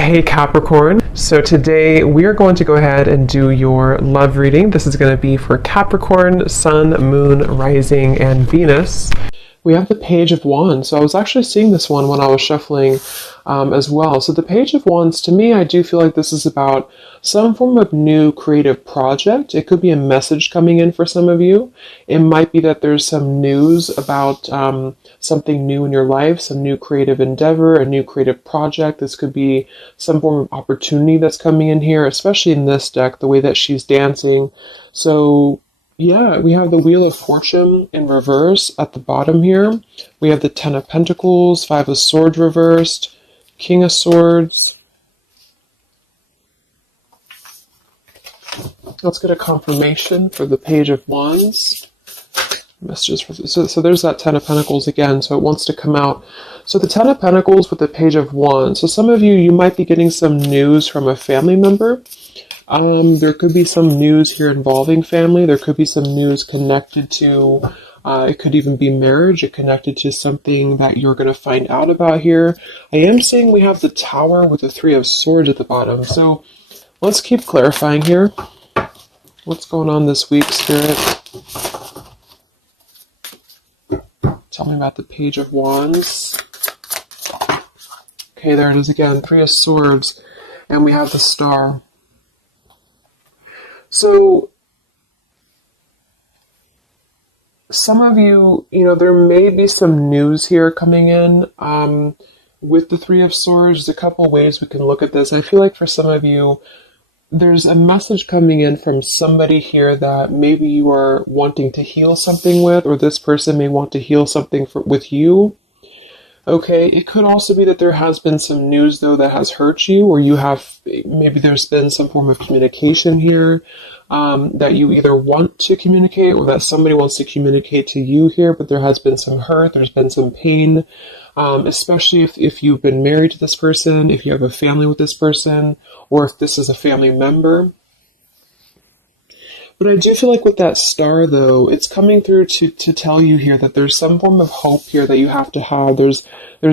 Hey Capricorn, so today we are going to go ahead and do your love reading. This is going to be for Capricorn, Sun, Moon, Rising, and Venus. We have the Page of Wands. So I was actually seeing this one when I was shuffling as well. So the Page of Wands, to me, I do feel like this is about some form of new creative project. It could be a message coming in for some of you. It might be that there's some news about something new in your life, some new creative endeavor, a new creative project. This could be some form of opportunity that's coming in here, especially in this deck, the way that she's dancing. So yeah, we have the Wheel of Fortune in reverse at the bottom here. We have the Ten of Pentacles, Five of Swords reversed, King of Swords. Let's get a confirmation for the Page of Wands. Messages for so there's that Ten of Pentacles again, so it wants to come out. So the Ten of Pentacles with the Page of Wands. So some of you might be getting some news from a family member. There could be some news here involving family. There could be some news connected to, it could even be marriage. It connected to something that you're going to find out about here. I am seeing we have the Tower with the Three of Swords at the bottom. So let's keep clarifying here. What's going on this week, Spirit? Tell me about the Page of Wands. Okay, there it is again. Three of Swords. And we have the Star. So, some of you, there may be some news here coming in with the Three of Swords. There's a couple ways we can look at this. I feel like for some of you, there's a message coming in from somebody here that maybe you are wanting to heal something with, or this person may want to heal something with you. Okay, it could also be that there has been some news, though, that has hurt you, or maybe there's been some form of communication here that you either want to communicate or that somebody wants to communicate to you here, but there has been some hurt, there's been some pain, especially if you've been married to this person, if you have a family with this person, or if this is a family member. But I do feel like with that Star, though, it's coming through to tell you here that there's some form of hope here that you have to have. There's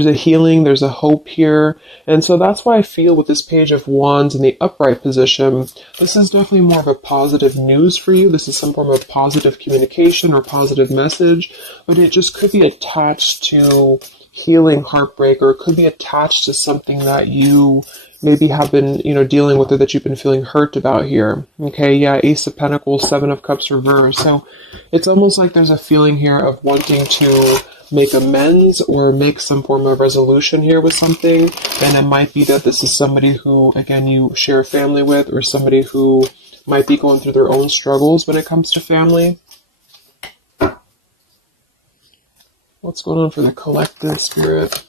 a healing, there's a hope here. And so that's why I feel with this Page of Wands in the upright position, this is definitely more of a positive news for you. This is some form of positive communication or positive message, but it just could be attached to healing heartbreak, or it could be attached to something that you maybe have been, dealing with, or that you've been feeling hurt about here. Okay, yeah, Ace of Pentacles, Seven of Cups reversed. So it's almost like there's a feeling here of wanting to make amends or make some form of resolution here with something. And it might be that this is somebody who, again, you share a family with, or somebody who might be going through their own struggles when it comes to family. What's going on for the collective, Spirit?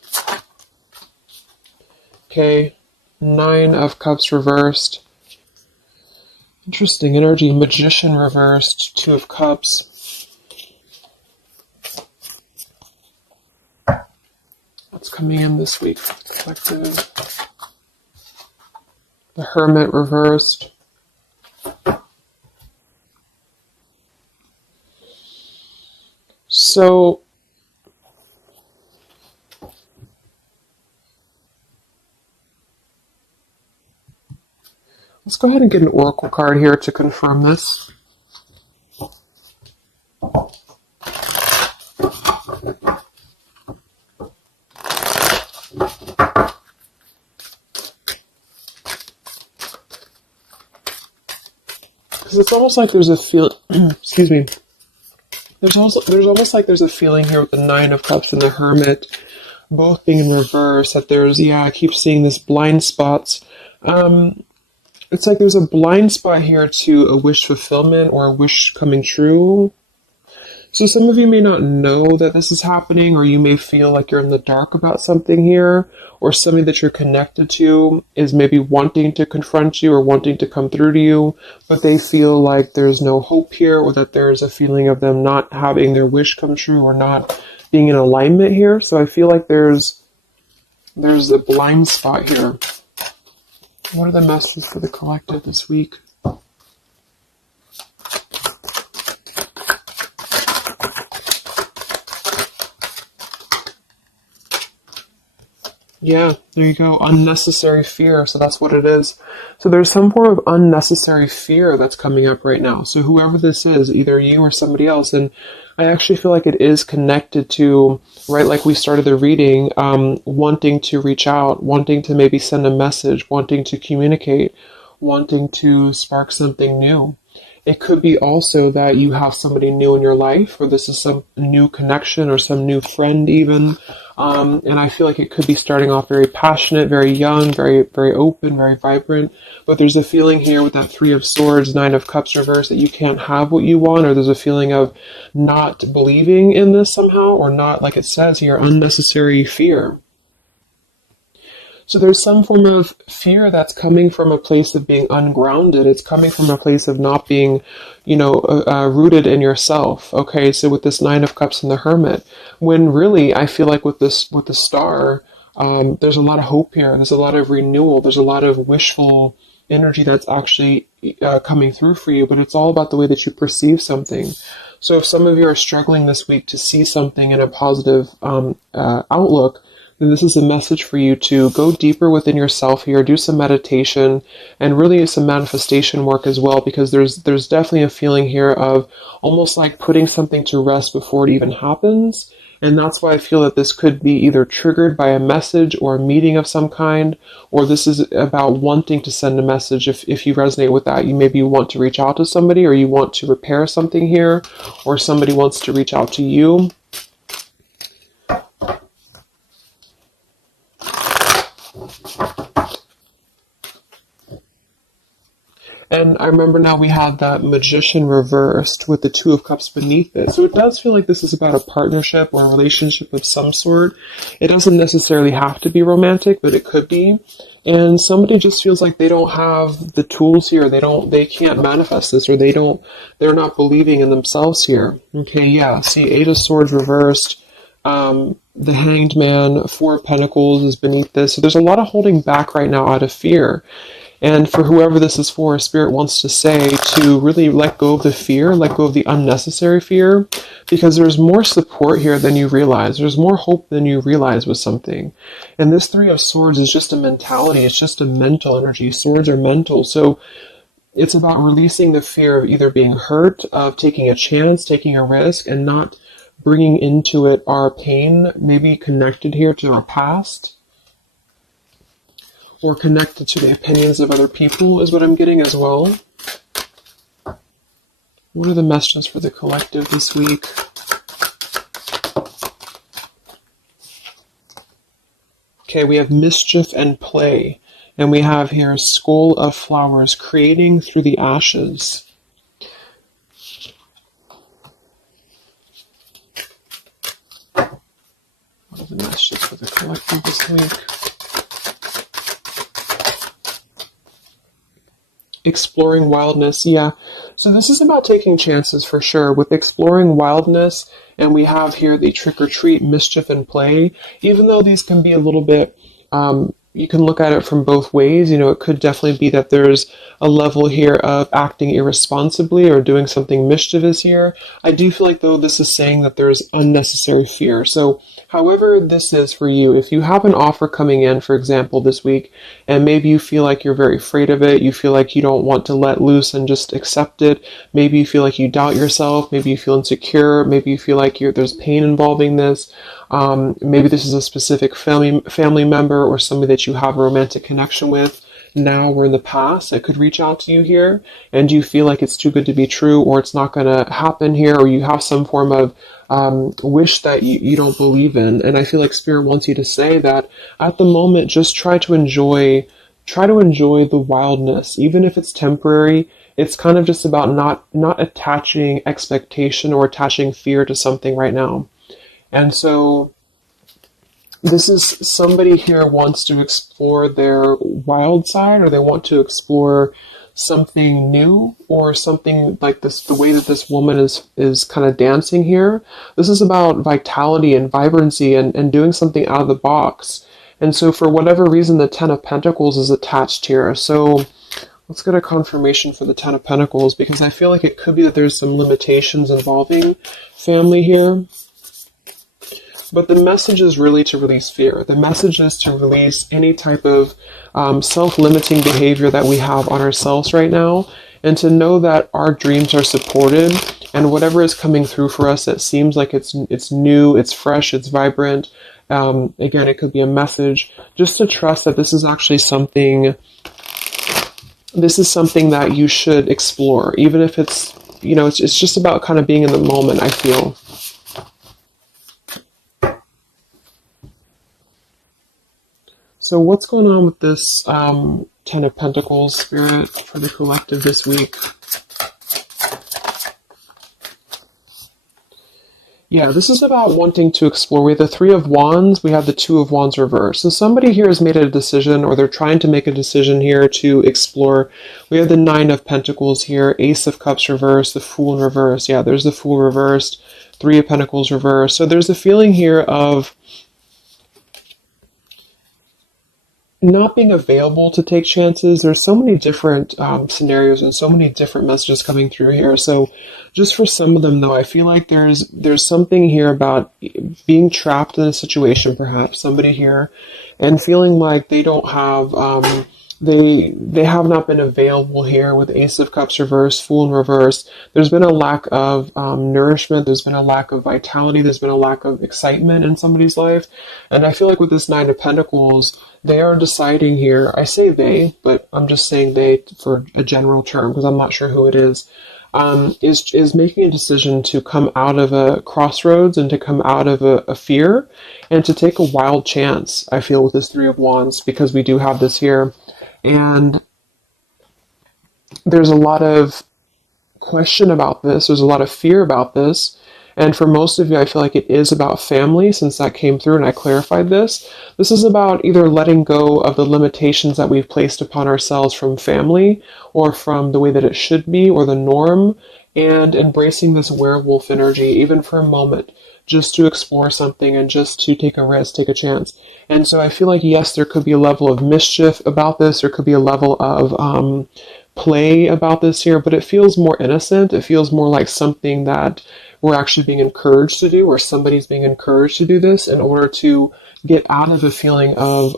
Okay. Nine of Cups reversed. Interesting energy. Magician reversed. Two of Cups. What's coming in this week for the collective? The Hermit reversed. So let's go ahead and get an oracle card here to confirm this. Because it's almost like there's a feel. Excuse me. There's almost like there's a feeling here with the Nine of Cups and the Hermit, both being in reverse. That I keep seeing this blind spots. It's like there's a blind spot here to a wish fulfillment or a wish coming true. So some of you may not know that this is happening, or you may feel like you're in the dark about something here, or somebody that you're connected to is maybe wanting to confront you or wanting to come through to you, but they feel like there's no hope here, or that there's a feeling of them not having their wish come true or not being in alignment here. So I feel like there's a blind spot here. What are the messages for the collective this week? Yeah, there you go. Unnecessary fear. So that's what it is. So there's some form of unnecessary fear that's coming up right now. So whoever this is, either you or somebody else, and I actually feel like it is connected to, right, like we started the reading, wanting to reach out, wanting to maybe send a message, wanting to communicate, wanting to spark something new. It could be also that you have somebody new in your life, or this is some new connection or some new friend even. And I feel like it could be starting off very passionate, very young, very, very open, very vibrant. But there's a feeling here with that Three of Swords, Nine of Cups reverse, that you can't have what you want, or there's a feeling of not believing in this somehow, or not, like it says here, unnecessary fear. So there's some form of fear that's coming from a place of being ungrounded. It's coming from a place of not being, rooted in yourself. Okay, so with this Nine of Cups and the Hermit, when really I feel like with the Star, there's a lot of hope here. There's a lot of renewal. There's a lot of wishful energy that's actually coming through for you. But it's all about the way that you perceive something. So if some of you are struggling this week to see something in a positive outlook, then this is a message for you to go deeper within yourself here, do some meditation, and really some manifestation work as well, because there's definitely a feeling here of almost like putting something to rest before it even happens. And that's why I feel that this could be either triggered by a message or a meeting of some kind, or this is about wanting to send a message. If you resonate with that, you maybe want to reach out to somebody, or you want to repair something here, or somebody wants to reach out to you. And I remember now we had that Magician reversed with the Two of Cups beneath it. So it does feel like this is about a partnership or a relationship of some sort. It doesn't necessarily have to be romantic, but it could be. And somebody just feels like they don't have the tools here. They can't manifest this, or they're not believing in themselves here. Okay, yeah. See, Eight of Swords reversed. The Hanged Man, Four of Pentacles is beneath this. So there's a lot of holding back right now out of fear. And for whoever this is for, Spirit wants to say to really let go of the fear, let go of the unnecessary fear, because there's more support here than you realize. There's more hope than you realize with something. And this Three of Swords is just a mentality. It's just a mental energy. Swords are mental. So it's about releasing the fear of either being hurt, of taking a chance, taking a risk, and not bringing into it our pain, maybe connected here to our past, or connected to the opinions of other people is what I'm getting as well. What are the messages for the collective this week? Okay, we have mischief and play. And we have here Skull of Flowers, creating through the ashes. What are the messages for the collective this week? Exploring wildness, yeah. So this is about taking chances for sure with exploring wildness, and we have here the trick or treat, mischief and play. Even though these can be a little bit, you can look at it from both ways. It could definitely be that there's a level here of acting irresponsibly or doing something mischievous here. I do feel like, though, this is saying that there's unnecessary fear. So however this is for you, if you have an offer coming in, for example, this week, and maybe you feel like you're very afraid of it, you feel like you don't want to let loose and just accept it, maybe you feel like you doubt yourself, maybe you feel insecure, maybe you feel like there's pain involving this, maybe this is a specific family member or somebody that you have a romantic connection with now or in the past that could reach out to you here, and you feel like it's too good to be true, or it's not going to happen here, or you have some form of wish that you don't believe in. And I feel like Spirit wants you to say that at the moment, just try to enjoy the wildness, even if it's temporary. It's kind of just about not attaching expectation or attaching fear to something right now. And so this is somebody here wants to explore their wild side, or they want to explore something new, or something like this, the way that this woman is kind of dancing here. This is about vitality and vibrancy and doing something out of the box. And so for whatever reason, the Ten of Pentacles is attached here. So let's get a confirmation for the Ten of Pentacles, because I feel like it could be that there's some limitations involving family here. But the message is really to release fear. The message is to release any type of self-limiting behavior that we have on ourselves right now, and to know that our dreams are supported, and whatever is coming through for us that seems like it's new, it's fresh, it's vibrant. Again, it could be a message, just to trust that this is actually something. This is something that you should explore, even if it's, it's just about kind of being in the moment, I feel. So what's going on with this Ten of Pentacles, Spirit, for the collective this week? Yeah, this is about wanting to explore. We have the Three of Wands, we have the Two of Wands reversed. So somebody here has made a decision, or they're trying to make a decision here to explore. We have the Nine of Pentacles here, Ace of Cups reversed, the Fool in reverse. Yeah, there's the Fool reversed, Three of Pentacles reversed. So there's a feeling here of not being available to take chances. There's so many different scenarios and so many different messages coming through here. So just for some of them, though, I feel like there's something here about being trapped in a situation, perhaps somebody here, and feeling like they don't have they have not been available here with Ace of Cups reversed, Fool in reverse. There's been a lack of nourishment. There's been a lack of vitality. There's been a lack of excitement in somebody's life. And I feel like with this Nine of Pentacles, they are deciding here, I say they, but I'm just saying they for a general term because I'm not sure who it is making a decision to come out of a crossroads and to come out of a fear and to take a wild chance, I feel, with this Three of Wands, because we do have this here. And there's a lot of question about this. There's a lot of fear about this. And for most of you, I feel like it is about family, since that came through and I clarified this. This is about either letting go of the limitations that we've placed upon ourselves from family, or from the way that it should be, or the norm, and embracing this werewolf energy, even for a moment, just to explore something and just to take a risk, take a chance. And so I feel like, yes, there could be a level of mischief about this. There could be a level of play about this here, but it feels more innocent. It feels more like something that we're actually being encouraged to do, or somebody's being encouraged to do this in order to get out of a feeling of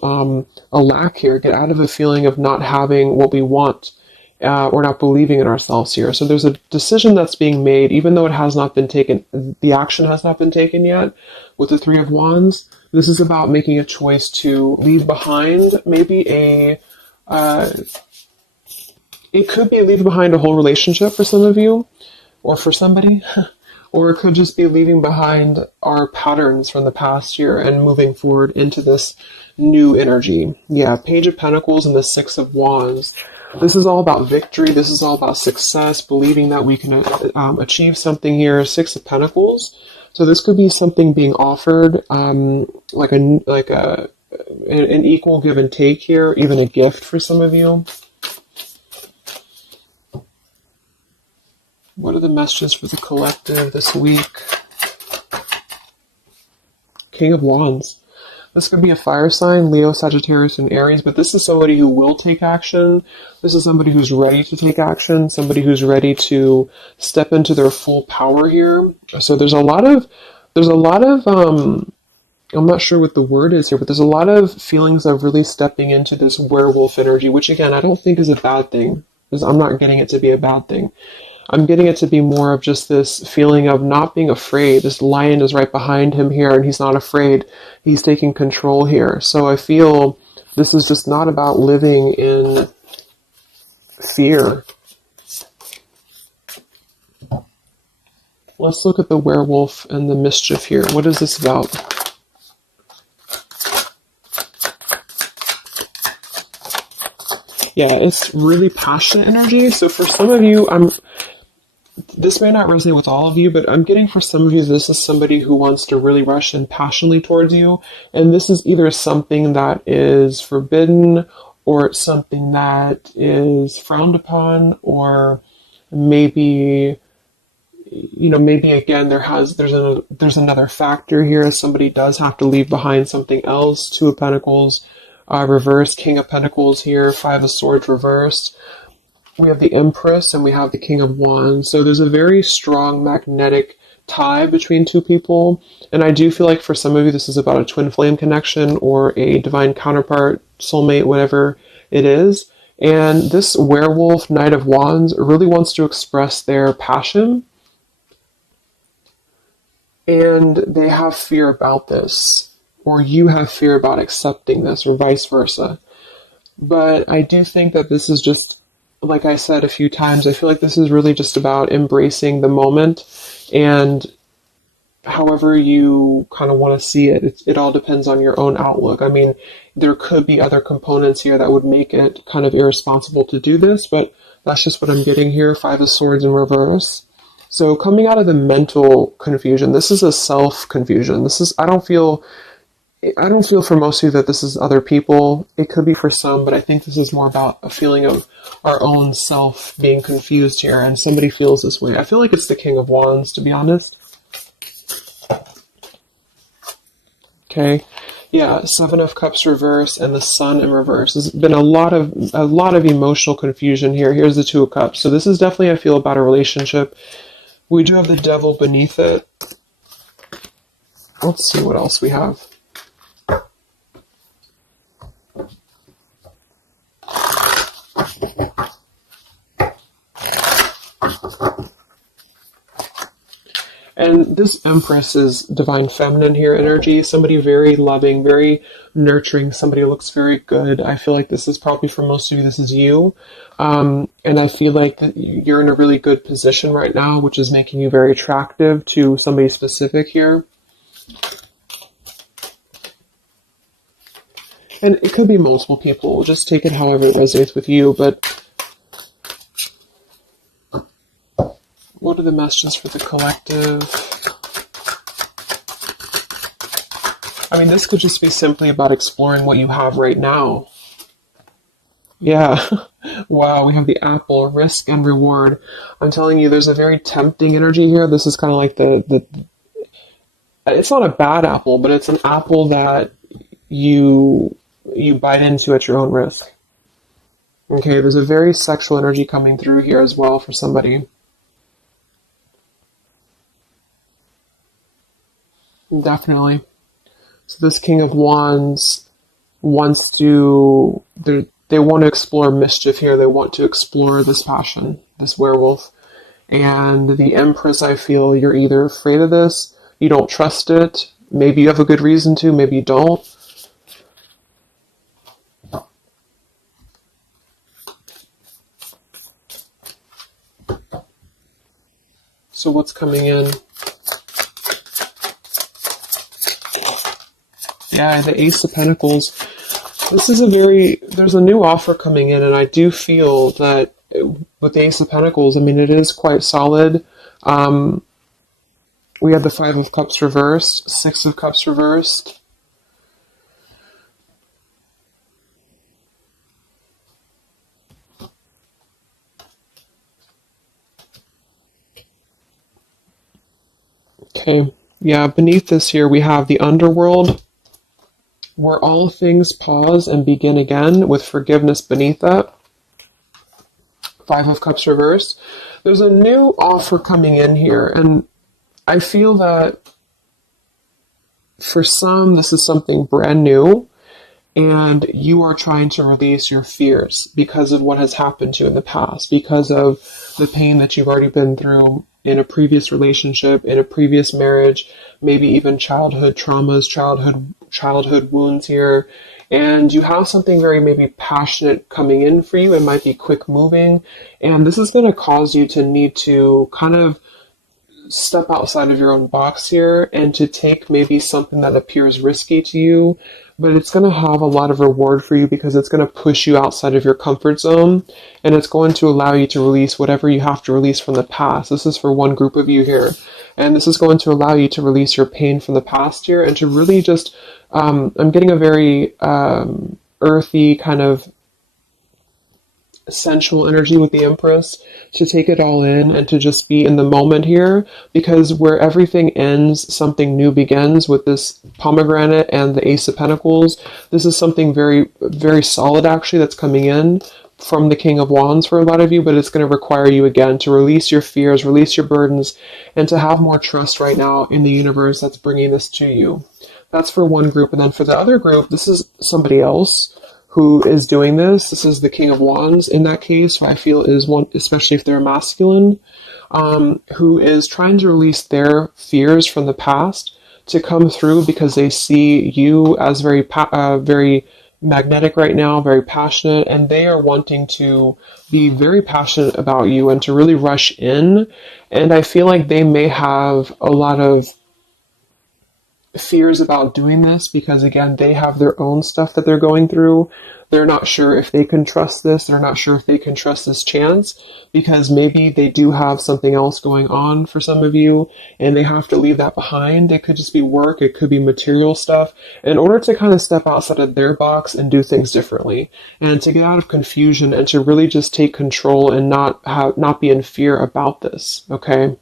a lack here, get out of a feeling of not having what we want, or not believing in ourselves here. So there's a decision that's being made, even though it has not been taken, the action has not been taken yet with the Three of Wands. This is about making a choice to leave behind maybe it could be leaving behind a whole relationship for some of you, or for somebody. Or it could just be leaving behind our patterns from the past year and moving forward into this new energy. Yeah, Page of Pentacles and the Six of Wands. This is all about victory. This is all about success, believing that we can achieve something here. Six of Pentacles. So this could be something being offered, like an equal give and take here, even a gift for some of you. What are the messages for the collective this week? King of Wands. This could be a fire sign, Leo, Sagittarius, and Aries, but this is somebody who will take action. This is somebody who's ready to take action, somebody who's ready to step into their full power here. So there's a lot of, I'm not sure what the word is here, but there's a lot of feelings of really stepping into this werewolf energy, which again, I don't think is a bad thing, because I'm not getting it to be a bad thing. I'm getting it to be more of just this feeling of not being afraid. This lion is right behind him here, and he's not afraid. He's taking control here. So I feel this is just not about living in fear. Let's look at the werewolf and the mischief here. What is this about? Yeah, it's really passionate energy. So for some of you, this may not resonate with all of you, but I'm getting for some of you, this is somebody who wants to really rush in passionately towards you. And this is either something that is forbidden, or it's something that is frowned upon, or maybe, maybe again, there's another factor here. Somebody does have to leave behind something else. Two of Pentacles reversed, King of Pentacles here, Five of Swords reversed. We have the Empress and we have the King of Wands. So there's a very strong magnetic tie between two people. And I do feel like for some of you, this is about a twin flame connection or a divine counterpart, soulmate, whatever it is. And this werewolf, Knight of Wands, really wants to express their passion. And they have fear about this, or you have fear about accepting this, or vice versa. But I do think that this is just, like I said a few times, I feel like this is really just about embracing the moment, and however you kind of want to see it, it all depends on your own outlook. I mean, there could be other components here that would make it kind of irresponsible to do this, but that's just what I'm getting here. 5 of Swords in reverse. So coming out of the mental confusion, this is a self-confusion. I don't feel for most of you that this is other people. It could be for some, but I think this is more about a feeling of our own self being confused here, and somebody feels this way. I feel like it's the King of Wands, to be honest. Okay. Yeah, 7 of Cups reverse and the Sun in reverse. There's been a lot of emotional confusion here. Here's the 2 of Cups. So this is definitely, I feel, about a relationship. We do have the Devil beneath it. Let's see what else we have. And this Empress is divine feminine here energy. Somebody very loving, very nurturing. Somebody who looks very good. I feel like this is probably for most of you, this is you. And I feel like that you're in a really good position right now, which is making you very attractive to somebody specific here. And it could be multiple people. Just take it however it resonates with you. But what are the messages for the collective? I mean, this could just be simply about exploring what you have right now. Yeah. Wow, we have the apple, risk and reward. I'm telling you, there's a very tempting energy here. This is kind of like it's not a bad apple, but it's an apple that you bite into at your own risk. Okay, there's a very sexual energy coming through here as well for somebody. Definitely. So this King of Wands wants to, they want to explore mischief here. They want to explore this passion, this werewolf. And the Empress, I feel you're either afraid of this, you don't trust it, maybe you have a good reason to, maybe you don't. So what's coming in? Yeah, the Ace of Pentacles. This is there's a new offer coming in, and I do feel that with the Ace of Pentacles, I mean, it is quite solid. We had the 5 of Cups reversed, 6 of Cups reversed. Okay, yeah, beneath this here we have the underworld, where all things pause and begin again, with forgiveness beneath that. 5 of Cups reversed. There's a new offer coming in here, and I feel that for some, this is something brand new, and you are trying to release your fears because of what has happened to you in the past, because of the pain that you've already been through in a previous relationship, in a previous marriage, maybe even childhood traumas, childhood wounds here. And you have something very maybe passionate coming in for you. It might be quick moving. And this is going to cause you to need to kind of step outside of your own box here and to take maybe something that appears risky to you, but it's going to have a lot of reward for you because it's going to push you outside of your comfort zone, and it's going to allow you to release whatever you have to release from the past. This is for one group of you here, and this is going to allow you to release your pain from the past here and to really just, I'm getting a very earthy kind of sensual energy with the Empress, to take it all in and to just be in the moment here, because where everything ends, something new begins with this pomegranate and the Ace of Pentacles. This is something very, very solid actually that's coming in from the King of Wands for a lot of you, but it's going to require you again to release your fears, release your burdens, and to have more trust right now in the universe that's bringing this to you. That's for one group. And then for the other group, this is somebody else who is doing this. This is the King of Wands in that case, who I feel is one, especially if they're masculine, who is trying to release their fears from the past to come through because they see you as very magnetic right now, very passionate, and they are wanting to be very passionate about you and to really rush in. And I feel like they may have a lot of fears about doing this because, again, they have their own stuff that they're going through. They're not sure if they can trust this. They're not sure if they can trust this chance because maybe they do have something else going on for some of you and they have to leave that behind. It could just be work. It could be material stuff in order to kind of step outside of their box and do things differently and to get out of confusion and to really just take control and not be in fear about this. Okay.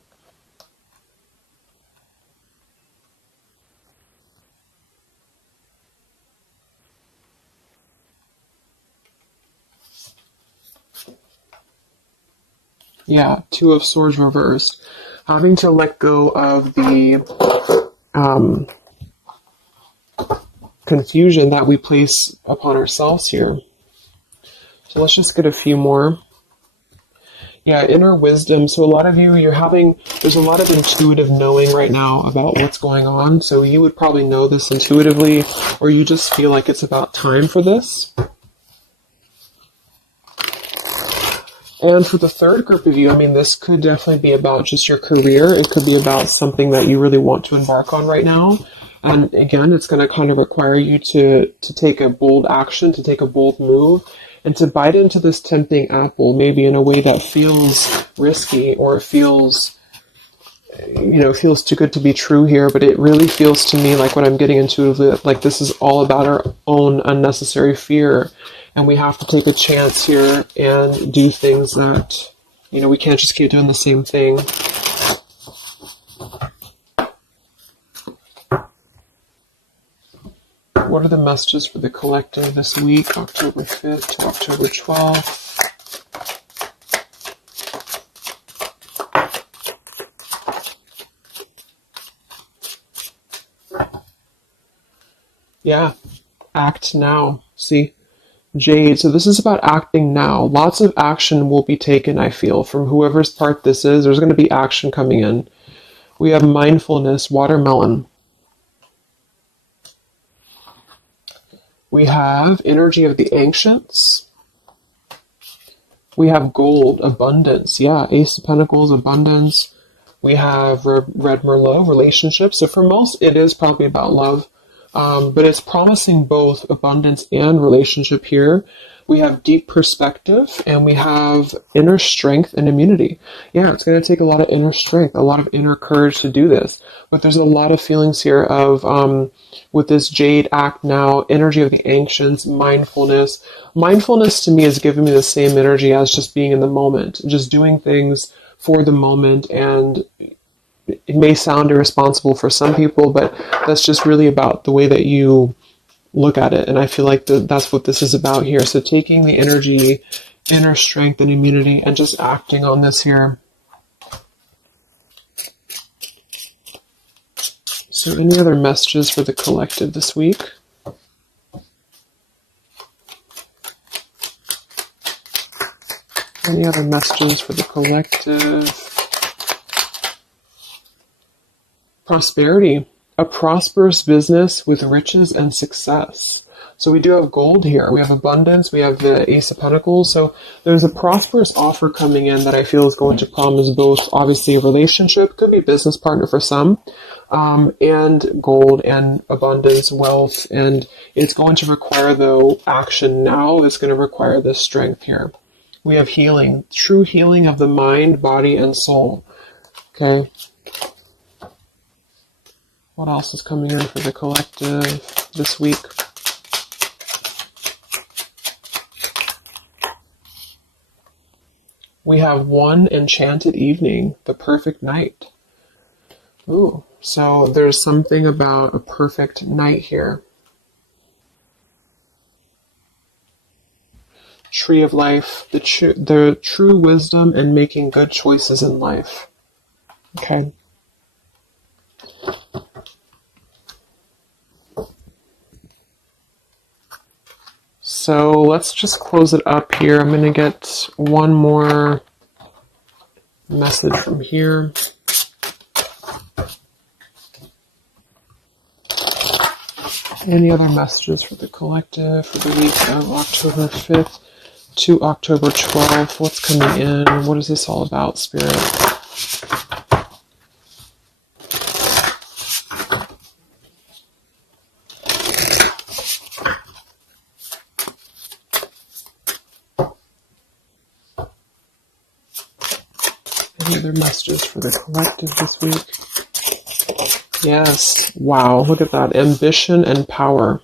Yeah, Two of Swords reversed. Having to let go of the confusion that we place upon ourselves here. So let's just get a few more. Yeah, inner wisdom. So a lot of you, there's a lot of intuitive knowing right now about what's going on. So you would probably know this intuitively, or you just feel like it's about time for this. And for the third group of you, I mean, this could definitely be about just your career. It could be about something that you really want to embark on right now. And again, it's going to kind of require you to take a bold action, to take a bold move, and to bite into this tempting apple, maybe in a way that feels risky or it feels too good to be true here. But it really feels to me like what I'm getting intuitively, like this is all about our own unnecessary fear. And we have to take a chance here and do things that, we can't just keep doing the same thing. What are the messages for the collective this week, October 5th to October 12th? Yeah, act now. See? Jade, so this is about acting now. Lots of action will be taken, I feel, from whoever's part this is. There's going to be action coming in. We have mindfulness, watermelon. We have energy of the ancients. We have gold, abundance. Yeah, Ace of Pentacles, abundance. We have Red Merlot, relationships. So for most, it is probably about love. But it's promising both abundance and relationship here. We have deep perspective and we have inner strength and immunity. Yeah, it's going to take a lot of inner strength, a lot of inner courage to do this. But there's a lot of feelings here of, with this Jade, act now, energy of the ancients, mindfulness. Mindfulness to me is giving me the same energy as just being in the moment, just doing things for the moment. And it may sound irresponsible for some people, but that's just really about the way that you look at it. And I feel like that's what this is about here. So taking the energy, inner strength and immunity and just acting on this here. So any other messages for the collective this week? Any other messages for the collective? Prosperity, a prosperous business with riches and success. So we do have gold here. We have abundance. We have the Ace of Pentacles. So there's a prosperous offer coming in that I feel is going to promise both, obviously, a relationship, could be business partner for some, and gold and abundance, wealth. And it's going to require, though, action now. It's going to require this strength here. We have healing, true healing of the mind, body, and soul. Okay. What else is coming in for the collective this week? We have one enchanted evening, the perfect night. Ooh, so there's something about a perfect night here. tree of life, the true wisdom and making good choices in life. Okay. So let's just close it up here. I'm going to get one more message from here. Any other messages for the collective for the week of October 5th to October 12th? What's coming in? What is this all about, Spirit? Any other messages for the collective this week? Yes. Wow, look at that. Ambition and power.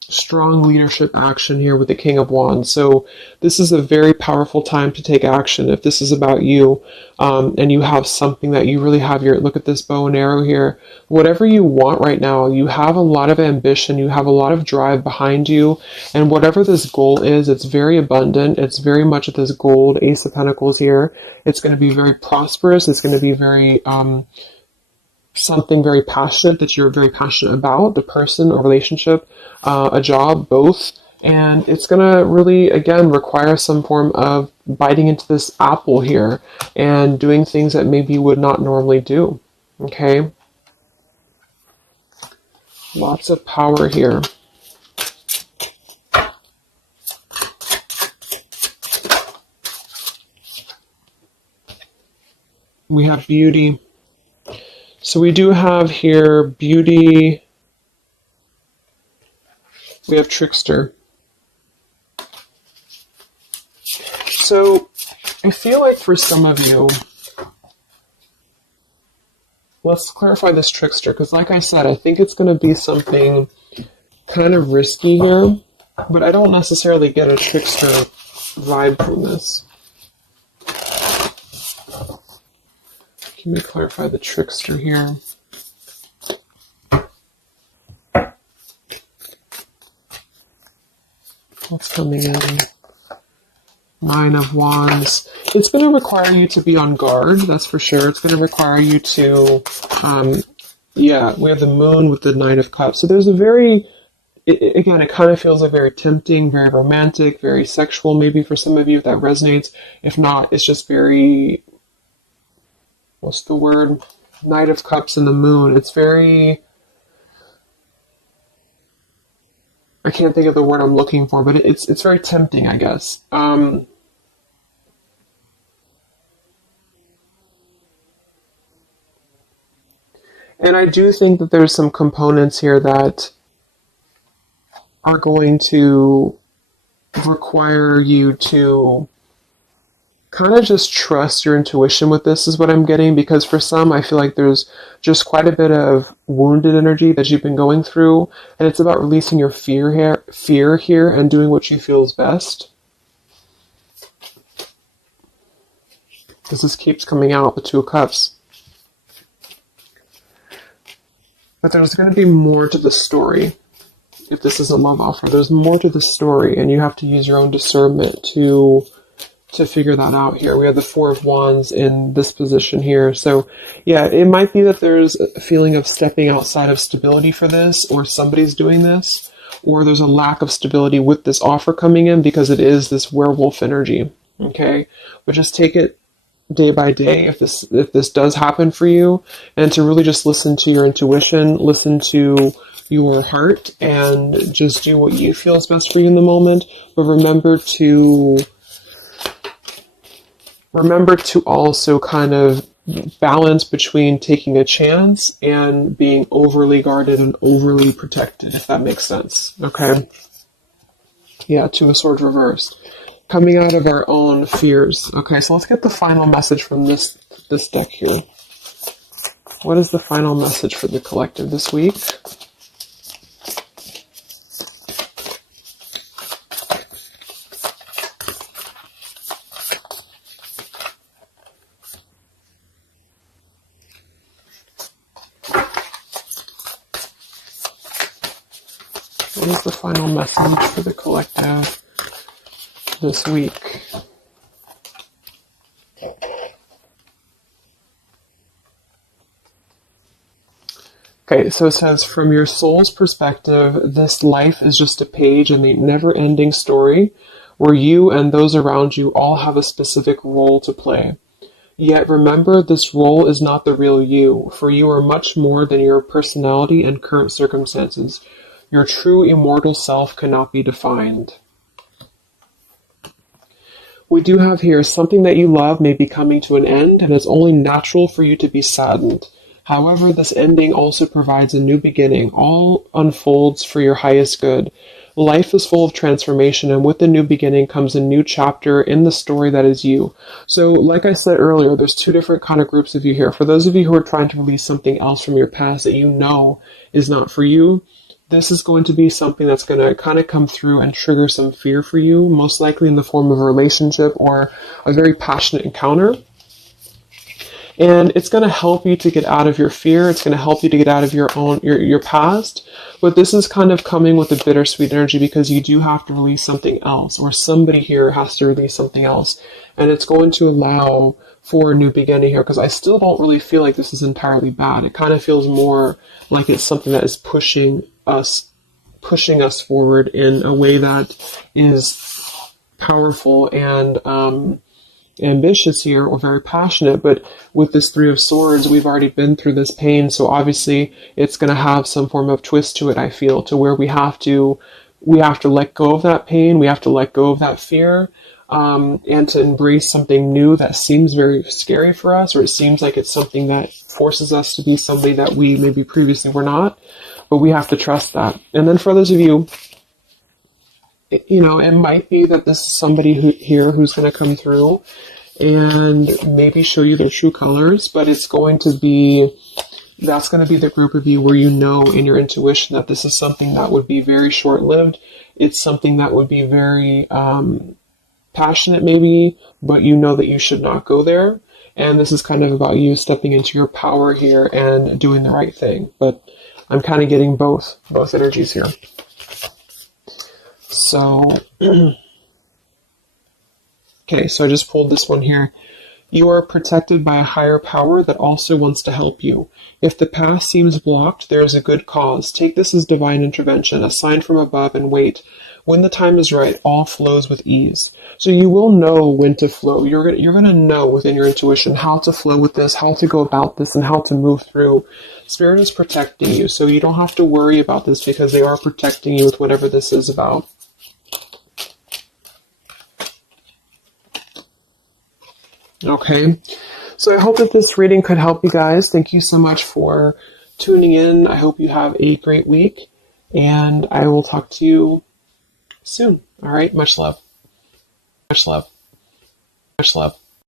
Strong leadership action here with the King of Wands. So this is a very powerful time to take action. If this is about you, and you have something that you really have your, look at this bow and arrow here, whatever you want right now, you have a lot of ambition, you have a lot of drive behind you, and whatever this goal is, it's very abundant. It's very much at this gold Ace of Pentacles here. It's going to be very prosperous. It's going to be very, something very passionate that you're very passionate about, the person or relationship, a job, both. And it's going to really, again, require some form of biting into this apple here and doing things that maybe you would not normally do. Okay? Lots of power here. We have beauty. So we do have here beauty. We have trickster. So I feel like for some of you, let's clarify this trickster, because like I said, I think it's going to be something kind of risky here, but I don't necessarily get a trickster vibe from this. Let me clarify the trickster here. What's coming in? Nine of Wands. It's going to require you to be on guard, that's for sure. It's going to require you to, we have the Moon with the Nine of Cups. So there's a very, again, it kind of feels like very tempting, very romantic, very sexual, maybe for some of you if that resonates. If not, it's just very, what's the word? Knight of Cups and the Moon. It's very, I can't think of the word I'm looking for, but it's very tempting, I guess. And I do think that there's some components here that are going to require you to kind of just trust your intuition with this, is what I'm getting, because for some, I feel like there's just quite a bit of wounded energy that you've been going through, and it's about releasing your fear here and doing what you feel is best. Because this keeps coming out, the Two of Cups. But there's going to be more to the story. If this is a love offer, there's more to the story, and you have to use your own discernment to figure that out here. We have the Four of Wands in this position here. So yeah, it might be that there's a feeling of stepping outside of stability for this, or somebody's doing this, or there's a lack of stability with this offer coming in because it is this werewolf energy. Okay? But just take it day by day if this does happen for you, and to really just listen to your intuition, listen to your heart, and just do what you feel is best for you in the moment. But remember to also kind of balance between taking a chance and being overly guarded and overly protected, if that makes sense. Okay? Yeah, Two of Swords reversed. Coming out of our own fears. Okay, so let's get the final message from this deck here. What is the final message for the collective this week? What is the final message for the collective this week. Okay, so it says, from your soul's perspective, this life is just a page in the never-ending story where you and those around you all have a specific role to play. Yet remember, this role is not the real you, for you are much more than your personality and current circumstances. Your true immortal self cannot be defined. We do have here, something that you love may be coming to an end, and it's only natural for you to be saddened. However, this ending also provides a new beginning. All unfolds for your highest good. Life is full of transformation, and with the new beginning comes a new chapter in the story that is you. So, like I said earlier, there's two different kind of groups of you here. For those of you who are trying to release something else from your past that you know is not for you, this is going to be something that's going to kind of come through and trigger some fear for you, most likely in the form of a relationship or a very passionate encounter. And it's going to help you to get out of your fear. It's going to help you to get out of your past. But this is kind of coming with a bittersweet energy because you do have to release something else, or somebody here has to release something else. And it's going to allow for a new beginning here, because I still don't really feel like this is entirely bad. It kind of feels more like it's something that is pushing us forward in a way that is powerful and ambitious here, or very passionate. But with this Three of Swords, we've already been through this pain, so obviously it's going to have some form of twist to it, I feel, to where we have to let go of that pain, we have to let go of that fear, and to embrace something new that seems very scary for us, or it seems like it's something that forces us to be somebody that we maybe previously were not, but we have to trust that. And then for those of you, you know, it might be that this is somebody who's going to come through and maybe show you their true colors, but that's going to be the group of you where you know in your intuition that this is something that would be very short-lived. It's something that would be very passionate maybe, but you know that you should not go there. And this is kind of about you stepping into your power here and doing the right thing. But I'm kind of getting both energies here. So, okay, so I just pulled this one here. You are protected by a higher power that also wants to help you. If the path seems blocked, there is a good cause. Take this as divine intervention, a sign from above, and wait. When the time is right, all flows with ease. So you will know when to flow. You're going to know within your intuition how to flow with this, how to go about this, and how to move through. Spirit is protecting you, so you don't have to worry about this because they are protecting you with whatever this is about. Okay, so I hope that this reading could help you guys. Thank you so much for tuning in. I hope you have a great week, and I will talk to you soon. All right, much love. Much love. Much love.